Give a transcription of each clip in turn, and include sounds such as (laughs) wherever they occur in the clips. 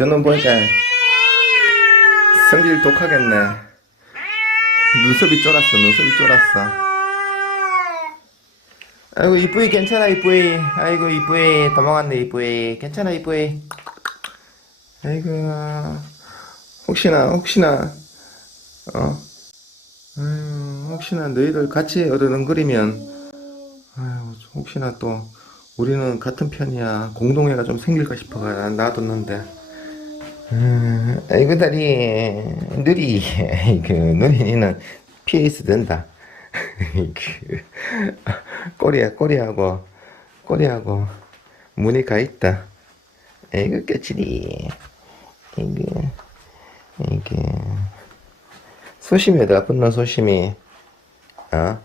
저놈 보니까 성질 독하겠네. 눈썹이 쫄았어, 눈썹이 쫄았어. 아이고, 이쁘이, 괜찮아, 이쁘이. 아이고, 이쁘이. 도망갔네, 이쁘이. 괜찮아, 이쁘이. 아이고, 혹시나, 혹시나, 어, 아유, 혹시나 너희들 같이 어르렁거리면, 아유, 혹시나 또, 우리는 같은 편이야. 공동애가 좀 생길까 싶어가 놔뒀는데. 음, 아이고, 다리, 누리. 아이고, 누리는 있어 된다. 그, 꼬리야, 꼬리하고, 꼬리하고, 문이 가 있다. 아이고, 깨치리. 아이고, 아이고. 소심이 어디 갔노 소심이. 어?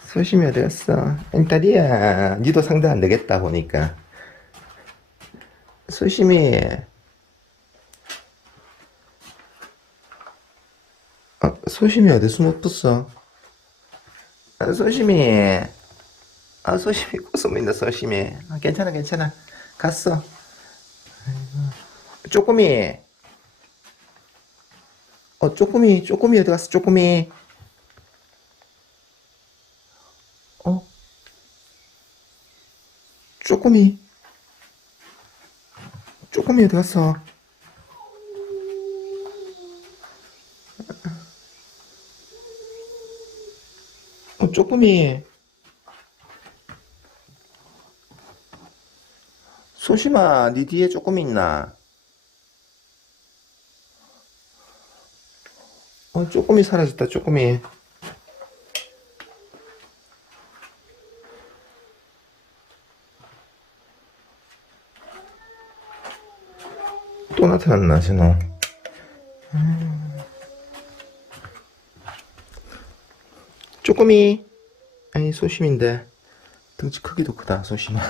소심이 어디 갔어? 엔딸이야. 니도 상대 안 되겠다, 보니까. 소심이. 아, 소심이 어디 숨었었어? 아, 소심이. 아, 소심이 웃으면 소심이. 아, 괜찮아, 괜찮아. 갔어. 아이고. 쪼꼬미. 어, 쪼꼬미, 쪼꼬미 어디 갔어, 쪼꼬미? 어? 쪼꼬미. 쪼꼬미 어디 갔어? 어, 쪼꼬미. 소심아, 네 뒤에 쪼꼬미 있나? 어, 쪼꼬미 사라졌다, 쪼꼬미. 또 나타났나. 음. 쪼꼬미. 아니 소심인데. 등치 크기도 크다 소심아.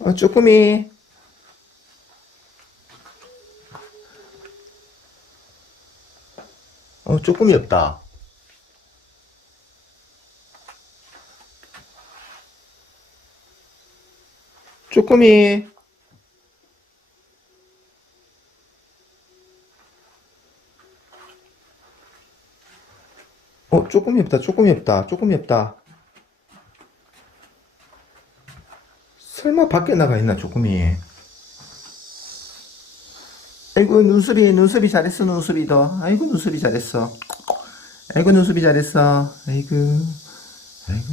어, 쭈꾸미. 어 쭈꾸미 없다. 쭈꾸미. 어, 쪼꼬미 없다, 쪼꼬미 없다, 쪼꼬미 없다. 설마 밖에 나가 있나, 쪼꼬미. 아이고, 눈수비, 눈수비 잘했어, 눈수비도. 아이고, 눈수비 잘했어. 아이고, 눈수비 잘했어. 아이고, 아이고.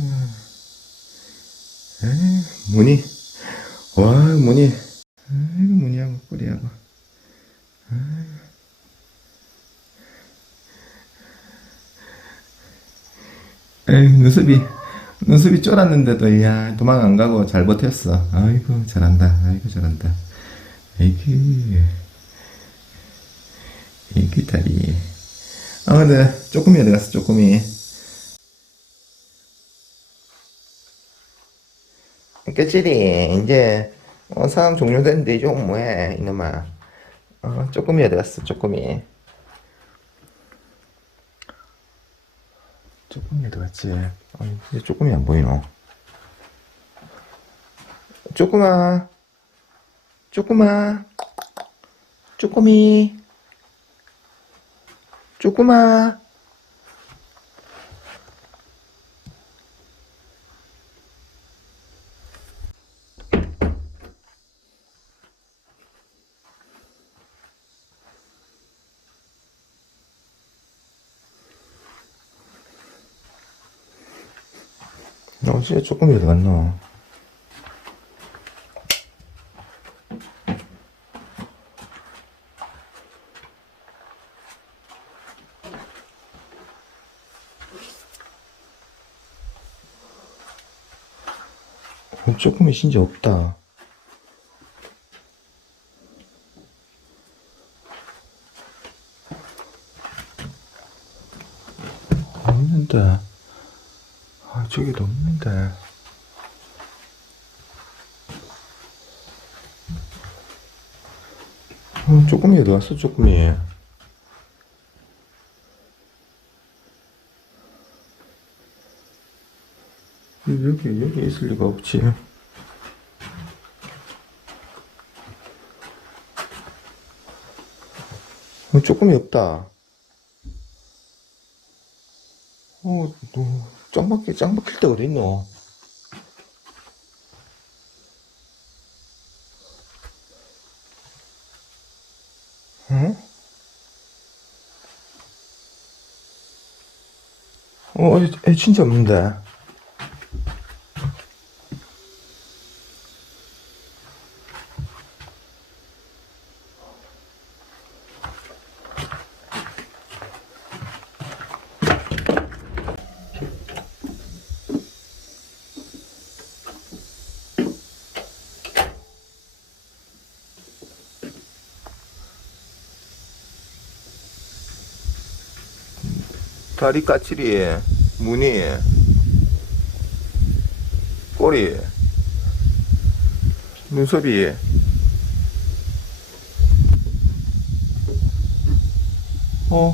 에이, 뭐니? 와, 뭐니? 아이고, 뭐니하고, 꼬리하고. 눈썹이, 눈썹이 쫄았는데도, 야, 도망 안 가고 잘 버텼어. 아이고, 잘한다. 아이고, 잘한다. 아이고. 아이고, 다리. 아, 근데, 쪼꼬미 어디 갔어, 쪼꼬미? 깨찌리, 이제, 어, 사람 종료됐는데, 이제 뭐해, 이놈아. 어, 쪼꼬미 어디 갔어, 쪼꼬 미? 쪼꼬미 어디 갔지? 아, 이제 쪼꼬미 안 보이노. 쪼꼬마, 쪼꼬마, 쪼꼬미, 쪼꼬마. 너 진짜 어디 갔노? 어, 진짜 없다. 없는데. 아, 저기도 없는데. 어, 쪼꼬미 어디 갔어, 쪼꼬미? 여기, 여기 있을 리가 없지. 어, 쪼꼬미 없다. 어, 너, 짱 박힐, 짱 박힐 때 어디 있노? 응? 어, 애, 애 진짜 없는데. 다리 까칠이, 무늬, 꼬리, 눈썹이, 어.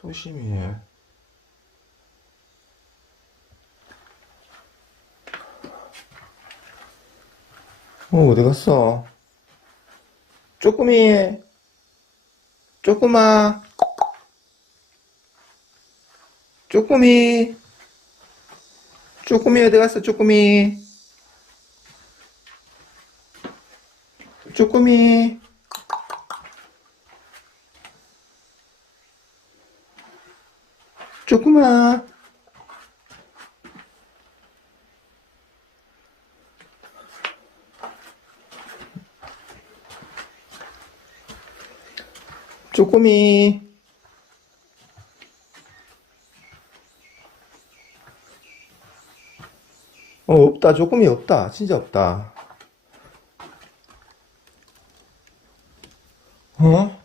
소심히 해. 어, 어디 갔어? 쪼꼬미, 쪼꼬마, 쪼꼬미, 쪼꼬미 어디 갔어, 쪼꼬미? 쪼꼬미, 쪼꼬마. 쪼꼬미. 어, 없다. 쪼꼬미 없다. 진짜 없다. 어?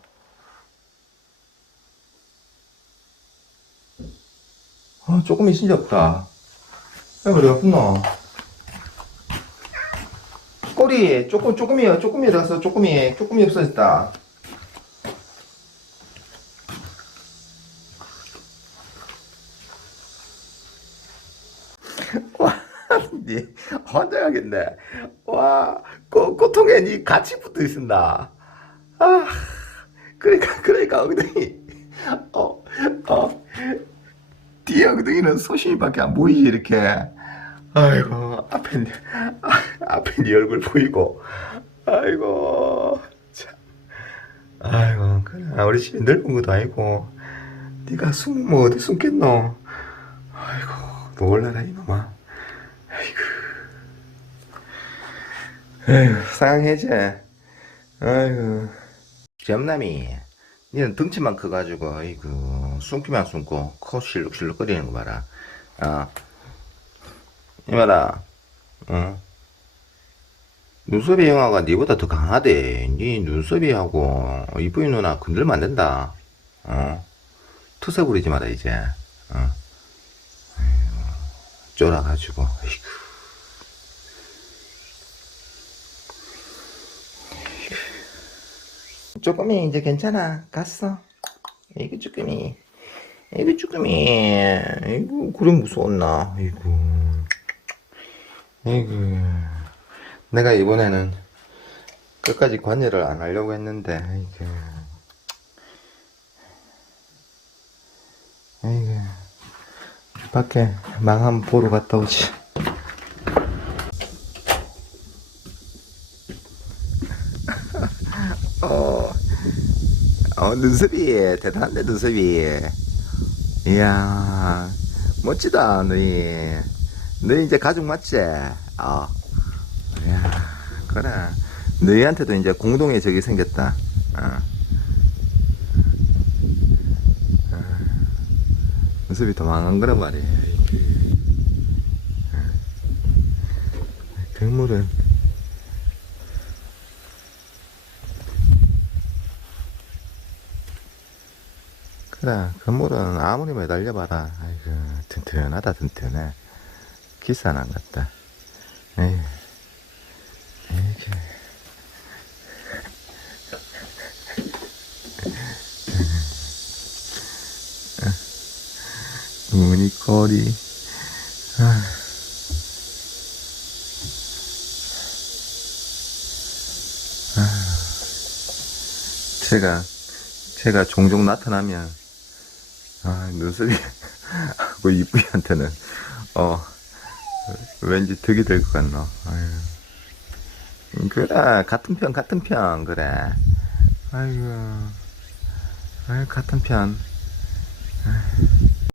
아, 쪼꼬미 진짜 없다. 야, 어디 갔구나. 꼬리 조금 조금이요 조금이 들어서 조금이 조금이 없어졌다 와, 니 환장하겠네. 와, 꼬, 꼬통에 니 같이 붙어 있습니다. 아, 그러니까, 그러니까 엉덩이, 어, 어, 뒤에 엉덩이는 소심이밖에 안 보이지, 이렇게. 아이고, 앞에, 니- 아, 앞에 니 얼굴 보이고. 아이고, 참. 아이고, 그래. 우리 집이 넓은 것도 아니고. 니가 숨, 뭐, 어디 숨겠노? 아이고, 놀라라, 이놈아. 아이고. 아이고, 상해제. 아이고. 점남이, 니는 덩치만 커가지고, 아이고, 숨기만 숨고, 코 실룩실룩 거리는 거 봐라. 아. 이봐라. 어. 눈썹이 형아가 니보다 더 강하대. 니 눈썹이하고, 이쁘이 누나 건들면 안 된다. 어. 투세 부리지 마라, 이제. 어. 쫄아가지고, 아이고. 조금이 이제 괜찮아. 갔어. 이거 조금이. 이거 조금이. 이거, 그래 무서웠나. 아이고. 아이고. 내가 이번에는 끝까지 관여를 안 하려고 했는데, 아이고. 아이고. 밖에 망한 보러 갔다 오지. 눈썹이 대단한데, 눈썹이. 이야, 멋지다, 너희. 너희 이제 가족 맞지? 어. 이야, 그래. 너희한테도 이제 공동의 적이 생겼다. 어. 어. 눈썹이 더 망한 거란 말이야. 동물은 그래 건물은 아무리 매달려봐라. 아이고 튼튼하다 튼튼해. 기산 안 같다. 에이 이게 무늬거리. 아. 제가 제가 종종 나타나면 아 눈썹이 (laughs) 하고 이쁘이한테는. 어 왠지 득이 될 것 같노? 아유. 그래 같은 편 같은 편 그래. 아이고. 아유 같은 편